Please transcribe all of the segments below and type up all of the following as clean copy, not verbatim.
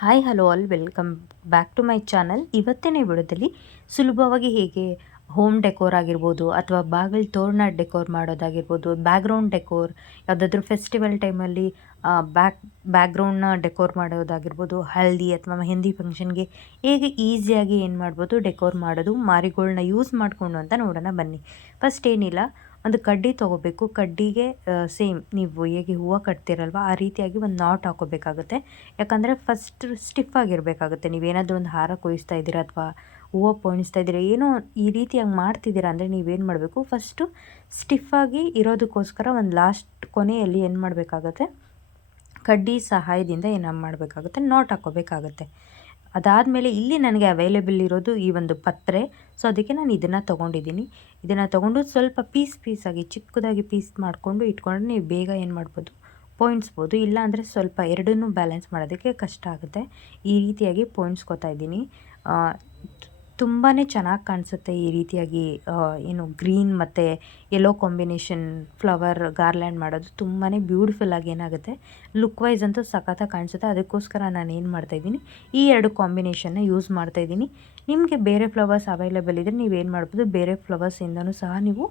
Hi hello all welcome back to my channel. ಇವತ್ತಿನ ವಿಡಿಯೋದಲ್ಲಿ ಸುಲಭವಾಗಿ ಹೇಗೆ ಹೋಮ್ ಡೆಕೋರ್ ಆಗಿರ್ಬೋದು ಅಥವಾ ಬಾಗಿಲು ತೋರಣ ಡೆಕೋರ್ ಮಾಡೋದಾಗಿರ್ಬೋದು, ಬ್ಯಾಕ್ಗ್ರೌಂಡ್ ಡೆಕೋರ್ ಯಾವುದಾದ್ರೂ ಫೆಸ್ಟಿವಲ್ ಟೈಮಲ್ಲಿ ಬ್ಯಾಕ್ಗ್ರೌಂಡ್ನ ಡೆಕೋರ್ ಮಾಡೋದಾಗಿರ್ಬೋದು, ಹಳದಿ ಅಥವಾ ಮೆಹಂದಿ ಫಂಕ್ಷನ್ಗೆ ಹೇಗೆ ಈಸಿಯಾಗಿ ಏನು ಮಾಡ್ಬೋದು ಡೆಕೋರ್ ಮಾಡೋದು ಮಾರಿಗೋಲ್ಡ್ನ ಯೂಸ್ ಮಾಡಿಕೊಂಡು ಅಂತ ನೋಡೋಣ ಬನ್ನಿ. ಫಸ್ಟ್ ಏನಿಲ್ಲ, ಒಂದು ಕಡ್ಡಿ ತೊಗೋಬೇಕು. ಕಡ್ಡಿಗೆ ಸೇಮ್ ನೀವು ಹೇಗೆ ಹೂವು ಕಟ್ತೀರಲ್ವ ಆ ರೀತಿಯಾಗಿ ಒಂದು ನಾಟ್ ಹಾಕೋಬೇಕಾಗುತ್ತೆ. ಯಾಕಂದರೆ ಫಸ್ಟ್ ಸ್ಟಿಫ್ ಆಗಿರಬೇಕಾಗುತ್ತೆ. ನೀವೇನಾದರೂ ಒಂದು ಹಾರ ಕೊಯಿಸ್ತಾ ಇದ್ದೀರಾ ಅಥವಾ ಹೂವು ಪೋಣಿಸ್ತಾ ಇದ್ದೀರಾ, ಏನೋ ಈ ರೀತಿಯಾಗಿ ಮಾಡ್ತಿದ್ದೀರಾ ಅಂದರೆ ನೀವೇನು ಮಾಡಬೇಕು, ಫಸ್ಟು ಸ್ಟಿಫಾಗಿ ಇರೋದಕ್ಕೋಸ್ಕರ ಒಂದು ಲಾಸ್ಟ್ ಕೊನೆಯಲ್ಲಿ ಏನು ಮಾಡಬೇಕಾಗುತ್ತೆ, ಕಡ್ಡಿ ಸಹಾಯದಿಂದ ಏನು ಮಾಡಬೇಕಾಗುತ್ತೆ, ನಾಟ್ ಹಾಕೋಬೇಕಾಗುತ್ತೆ. ಅದಾದಮೇಲೆ ಇಲ್ಲಿ ನನಗೆ ಅವೈಲೇಬಲ್ ಇರೋದು ಈ ಒಂದು ಪತ್ರೆ. ಸೊ ಅದಕ್ಕೆ ನಾನು ಇದನ್ನು ತೊಗೊಂಡಿದ್ದೀನಿ. ಇದನ್ನು ತೊಗೊಂಡು ಸ್ವಲ್ಪ ಪೀಸಾಗಿ ಚಿಕ್ಕದಾಗಿ ಪೀಸ್ ಮಾಡಿಕೊಂಡು ಇಟ್ಕೊಂಡ್ರೆ ನೀವು ಬೇಗ ಏನು ಮಾಡ್ಬೋದು, ಪೋಣಿಸ್ಬೋದು. ಇಲ್ಲಾಂದರೆ ಸ್ವಲ್ಪ ಎರಡನ್ನೂ ಬ್ಯಾಲೆನ್ಸ್ ಮಾಡೋದಕ್ಕೆ ಕಷ್ಟ ಆಗುತ್ತೆ. ಈ ರೀತಿಯಾಗಿ ಪೋಣಿಸ್ಕೊತಾ ಇದ್ದೀನಿ. ತುಂಬಾ ಚೆನ್ನಾಗಿ ಕಾಣಿಸುತ್ತೆ ಈ ರೀತಿಯಾಗಿ ಏನು ಗ್ರೀನ್ ಮತ್ತು ಯೆಲ್ಲೋ ಕಾಂಬಿನೇಷನ್ ಫ್ಲವರ್ ಗಾರ್ಲ್ಯಾಂಡ್ ಮಾಡೋದು ತುಂಬಾ ಬ್ಯೂಟಿಫುಲ್ಲಾಗಿ ಏನಾಗುತ್ತೆ, ಲುಕ್ ವೈಸ್ ಅಂತೂ ಸಖತ್ತಾಗಿ ಕಾಣಿಸುತ್ತೆ. ಅದಕ್ಕೋಸ್ಕರ ನಾನು ಏನು ಮಾಡ್ತಾಯಿದ್ದೀನಿ, ಈ ಎರಡು ಕಾಂಬಿನೇಷನ್ನ ಯೂಸ್ ಮಾಡ್ತಾಯಿದ್ದೀನಿ. ನಿಮಗೆ ಬೇರೆ ಫ್ಲವರ್ಸ್ ಅವೈಲೇಬಲ್ ಇದ್ದರೆ ನೀವೇನು ಮಾಡ್ಬೋದು, ಬೇರೆ ಫ್ಲವರ್ಸಿಂದನೂ ಸಹ ನೀವು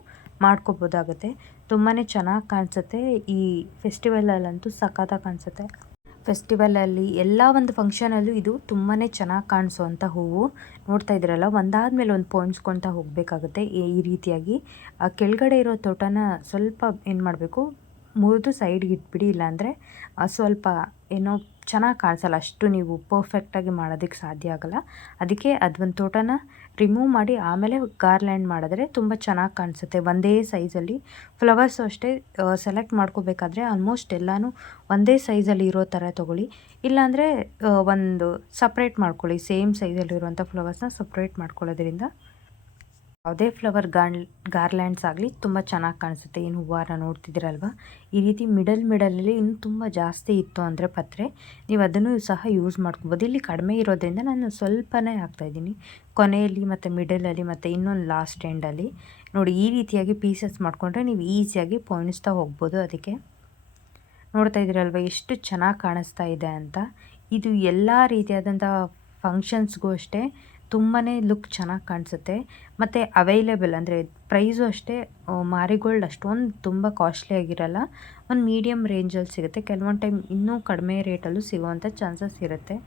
ಮಾಡ್ಕೋಬೋದಾಗುತ್ತೆ. ತುಂಬಾ ಚೆನ್ನಾಗಿ ಕಾಣಿಸುತ್ತೆ. ಈ ಫೆಸ್ಟಿವಲಲ್ಲಂತೂ ಸಖತ್ತಾಗಿ ಕಾಣಿಸುತ್ತೆ. ಫೆಸ್ಟಿವಲಲ್ಲಿ ಎಲ್ಲ ಒಂದು ಫಂಕ್ಷನಲ್ಲೂ ಇದು ತುಂಬಾ ಚೆನ್ನಾಗಿ ಕಾಣಿಸೋವಂಥ ಹೂವು. ನೋಡ್ತಾ ಇದ್ದೀರಲ್ಲ, ಒಂದಾದಮೇಲೆ ಒಂದು ಪೋಣಿಸ್ಕೊಳ್ತಾ ಹೋಗಬೇಕಾಗುತ್ತೆ ಈ ರೀತಿಯಾಗಿ. ಕೆಳಗಡೆ ಇರೋ ತೋಟನ ಸ್ವಲ್ಪ ಏನು ಮಾಡಬೇಕು, ಮುರಿದು ಸೈಡ್ಗೆ ಇಟ್ಬಿಡಿ. ಇಲ್ಲಾಂದರೆ ಸ್ವಲ್ಪ ಏನೋ ಚೆನ್ನಾಗಿ ಕಾಣಿಸಲ್ಲ, ಅಷ್ಟು ನೀವು ಪರ್ಫೆಕ್ಟಾಗಿ ಮಾಡೋದಕ್ಕೆ ಸಾಧ್ಯ ಆಗೋಲ್ಲ. ಅದಕ್ಕೆ ಅದೊಂದು ತೋಟನ ರಿಮೂವ್ ಮಾಡಿ ಆಮೇಲೆ ಗಾರ್ಲ್ಯಾಂಡ್ ಮಾಡಿದ್ರೆ ತುಂಬ ಚೆನ್ನಾಗಿ ಕಾಣಿಸುತ್ತೆ. ಒಂದೇ ಸೈಜಲ್ಲಿ ಫ್ಲವರ್ಸು ಅಷ್ಟೇ ಸೆಲೆಕ್ಟ್ ಮಾಡ್ಕೋಬೇಕಾದ್ರೆ ಆಲ್ಮೋಸ್ಟ್ ಎಲ್ಲನೂ ಒಂದೇ ಸೈಜಲ್ಲಿ ಇರೋ ಥರ ತೊಗೊಳ್ಳಿ. ಇಲ್ಲಾಂದರೆ ಒಂದು ಸಪ್ರೇಟ್ ಮಾಡ್ಕೊಳ್ಳಿ. ಸೇಮ್ ಸೈಜಲ್ಲಿರುವಂಥ ಫ್ಲವರ್ಸ್ನ ಸಪ್ರೇಟ್ ಮಾಡ್ಕೊಳ್ಳೋದ್ರಿಂದ ಯಾವುದೇ ಫ್ಲವರ್ ಗಾರ್ಲ್ಯಾಂಡ್ಸ್ ಆಗಲಿ ತುಂಬ ಚೆನ್ನಾಗಿ ಕಾಣಿಸುತ್ತೆ. ಏನು ಹೂವಾರ ನೋಡ್ತಿದ್ದೀರಲ್ವ, ಈ ರೀತಿ ಮಿಡಲಲ್ಲಿ ಇನ್ನೂ ತುಂಬ ಜಾಸ್ತಿ ಇತ್ತು ಅಂದರೆ ಪತ್ರೆ, ನೀವು ಅದನ್ನು ಸಹ ಯೂಸ್ ಮಾಡ್ಕೊಬೋದು. ಇಲ್ಲಿ ಕಡಿಮೆ ಇರೋದ್ರಿಂದ ನಾನು ಸ್ವಲ್ಪನೇ ಹಾಕ್ತಾಯಿದ್ದೀನಿ ಕೊನೆಯಲ್ಲಿ ಮತ್ತು ಮಿಡಲಲ್ಲಿ ಮತ್ತು ಇನ್ನೊಂದು ಲಾಸ್ಟ್ ಎಂಡಲ್ಲಿ. ನೋಡಿ, ಈ ರೀತಿಯಾಗಿ ಪೀಸಸ್ ಮಾಡಿಕೊಂಡ್ರೆ ನೀವು ಈಸಿಯಾಗಿ ಪೋಣಿಸ್ತಾ ಹೋಗ್ಬೋದು. ಅದಕ್ಕೆ ನೋಡ್ತಾ ಇದ್ದೀರಲ್ವ ಎಷ್ಟು ಚೆನ್ನಾಗಿ ಕಾಣಿಸ್ತಾ ಇದೆ ಅಂತ. ಇದು ಎಲ್ಲ ರೀತಿಯಾದಂಥ ಫಂಕ್ಷನ್ಸ್ಗೂ ಅಷ್ಟೇ ತುಂಬಾ ಲುಕ್ ಚೆನ್ನಾಗಿ ಕಾಣಿಸುತ್ತೆ. ಮತ್ತು ಅವೈಲೇಬಲ್ ಅಂದರೆ ಪ್ರೈಸು ಅಷ್ಟೇ, ಮಾರಿಗೋಲ್ಡ್ ಅಷ್ಟೊಂದು ತುಂಬ ಕಾಸ್ಟ್ಲಿ ಆಗಿರಲ್ಲ, ಒಂದು ಮೀಡಿಯಮ್ ರೇಂಜಲ್ಲಿ ಸಿಗುತ್ತೆ. ಕೆಲವೊಂದು ಟೈಮ್ ಇನ್ನೂ ಕಡಿಮೆ ರೇಟಲ್ಲೂ ಸಿಗುವಂಥ ಚಾನ್ಸಸ್ ಇರುತ್ತೆ.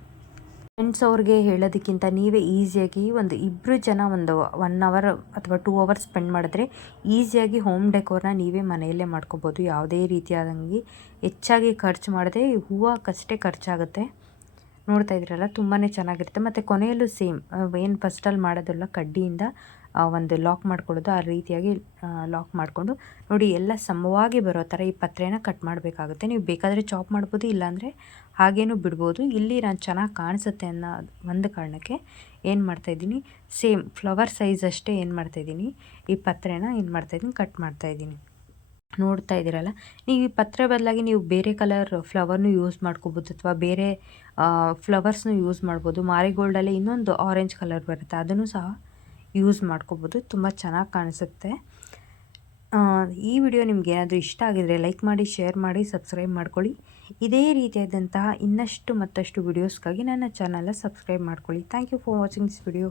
ಫ್ರೆಂಡ್ಸ್ ಅವ್ರಿಗೆ ಹೇಳೋದಕ್ಕಿಂತ ನೀವೇ ಈಸಿಯಾಗಿ ಒಂದು ಇಬ್ಬರು ಜನ ಒಂದು 1 ಅವರ್ ಅಥವಾ 2 ಅವರ್ಸ್ ಸ್ಪೆಂಡ್ ಮಾಡಿದ್ರೆ ಈಸಿಯಾಗಿ ಹೋಮ್ ಡೆಕೋರ್ನ ನೀವೇ ಮನೆಯಲ್ಲೇ ಮಾಡ್ಕೋಬೋದು. ಯಾವುದೇ ರೀತಿಯಾದಂಗೆ ಹೆಚ್ಚಾಗಿ ಖರ್ಚು ಮಾಡದೆ ಹೂವಕ್ಕಷ್ಟೇ ಖರ್ಚಾಗುತ್ತೆ. ನೋಡ್ತಾ ಇದ್ದೀರಲ್ಲ, ತುಂಬಾ ಚೆನ್ನಾಗಿರುತ್ತೆ. ಮತ್ತು ಕೊನೆಯಲ್ಲೂ ಸೇಮ್ ಏನು ಫಸ್ಟಲ್ಲಿ ಮಾಡೋದಲ್ಲ, ಕಡ್ಡಿಯಿಂದ ಒಂದು ಲಾಕ್ ಮಾಡ್ಕೊಳ್ಳೋದು, ಆ ರೀತಿಯಾಗಿ ಲಾಕ್ ಮಾಡಿಕೊಂಡು ನೋಡಿ ಎಲ್ಲ ಸಮವಾಗಿ ಬರೋ ಥರ ಈ ಪತ್ರೆನ ಕಟ್ ಮಾಡಬೇಕಾಗುತ್ತೆ. ನೀವು ಬೇಕಾದರೆ ಚಾಪ್ ಮಾಡ್ಬೋದು, ಇಲ್ಲಾಂದರೆ ಹಾಗೇನೂ ಬಿಡ್ಬೋದು. ಇಲ್ಲಿ ನಾನು ಚೆನ್ನಾಗಿ ಕಾಣಿಸುತ್ತೆ ಅನ್ನೋ ಒಂದು ಕಾರಣಕ್ಕೆ ಏನು ಮಾಡ್ತಾಯಿದ್ದೀನಿ, ಸೇಮ್ ಫ್ಲವರ್ ಸೈಜ್ ಅಷ್ಟೇ ಏನು ಮಾಡ್ತಾಯಿದ್ದೀನಿ, ಈ ಪತ್ರೆನ ಏನು ಮಾಡ್ತಾಯಿದ್ದೀನಿ, ಕಟ್ ಮಾಡ್ತಾಯಿದ್ದೀನಿ. ನೋಡ್ತಾ ಇದ್ದೀರಲ್ಲ, ನೀವು ಈ ಪತ್ರೆ ಬದಲಾಗಿ ನೀವು ಬೇರೆ ಕಲರ್ ಫ್ಲವರ್ನೂ ಯೂಸ್ ಮಾಡ್ಕೋಬೋದು ಅಥವಾ ಬೇರೆ ಫ್ಲವರ್ಸ್ನೂ ಯೂಸ್ ಮಾಡ್ಬೋದು. ಮಾರಿಗೋಲ್ಡಲ್ಲೇ ಇನ್ನೊಂದು ಆರೆಂಜ್ ಕಲರ್ ಬರುತ್ತೆ, ಅದನ್ನು ಸಹ ಯೂಸ್ ಮಾಡ್ಕೋಬೋದು. ತುಂಬ ಚೆನ್ನಾಗಿ ಕಾಣಿಸುತ್ತೆ. ಈ ವಿಡಿಯೋ ನಿಮ್ಗೆ ಏನಾದರೂ ಇಷ್ಟ ಆಗಿದರೆ ಲೈಕ್ ಮಾಡಿ, ಶೇರ್ ಮಾಡಿ, ಸಬ್ಸ್ಕ್ರೈಬ್ ಮಾಡ್ಕೊಳ್ಳಿ. ಇದೇ ರೀತಿಯಾದಂತಹ ಇನ್ನಷ್ಟು ಮತ್ತಷ್ಟು ವಿಡಿಯೋಸ್ಗಾಗಿ ನನ್ನ ಚಾನಲ್ನ ಸಬ್ಸ್ಕ್ರೈಬ್ ಮಾಡ್ಕೊಳ್ಳಿ. Thank you for watching this video.